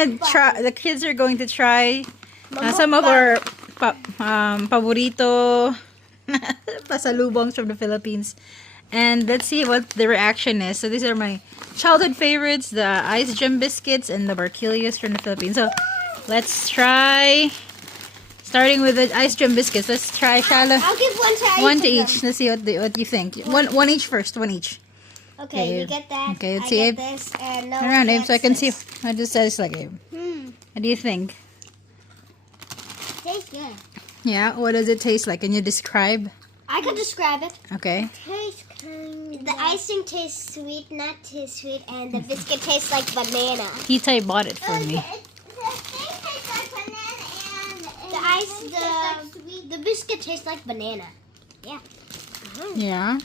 And the kids are going to try some of our paborito pasalubongs from the Philippines. And let's see what the reaction is. So these are my childhood favorites, the ice gem biscuits and the barquillos from the Philippines. So let's try, starting with the ice gem biscuits. Let's try, Shala. I'll give one to one to each. Let's see what you think. One each first. One each. Okay, you get that. Okay, let's I see, get Abe. this, and no Turn around, Abe, so I can this. see. I just said it's like Abe. What do you think? Tastes good. Yeah, what does it taste like? Can you describe? I can describe it. Okay. Tastes kind. The icing tastes sweet, not too sweet, and the biscuit tastes like banana. Tita bought it for me. The biscuit tastes like banana. Yeah. Yeah.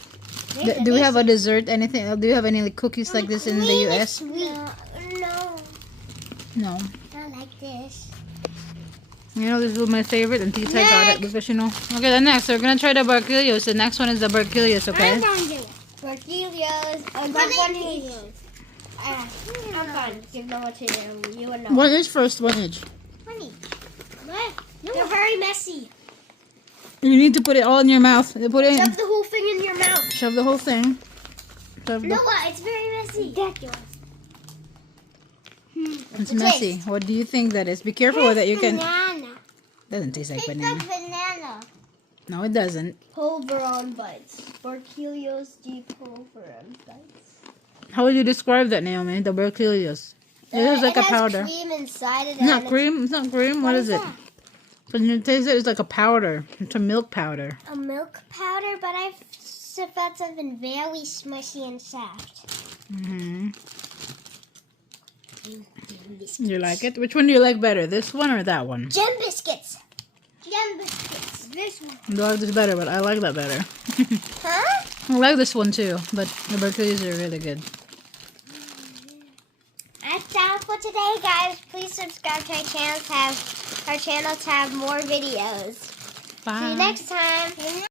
Do we have a dessert? Anything? Do you have any like, cookies like this in the U.S.? No. No. Not like this. You know, this was my favorite, and Tita got it because you know. Okay, the next we're gonna try the barquillos. The next one is the barquillos. Okay. Barquillos. Barquillos. I'm fine. Give them to you and no. One each first. One each. They're very messy. You need to put it all in your mouth. Put it in. Shove the whole thing in your mouth. Shove the whole thing. Noah, it's very messy. It's messy. What do you think that is? Be careful with it. You can. Banana. Doesn't taste like banana. Banana. No, it doesn't. Pulveron bites. Barquillos de pulveron bites. How would you describe that, Naomi? The barquillos. It has like a powder. It has cream inside it. It's not cream. It's not cream. What is it? That? When you taste it, it's like a powder. It's a milk powder. A milk powder, but I've felt something very smushy and soft. You like it? Which one do you like better? This one or that one? Gem biscuits. Gem biscuits. This one. I like this better, but I like that better. Huh? I like this one too, but the barquillos are really good. That's all for today, guys. Please subscribe to our channel to have more videos. Bye. See you next time.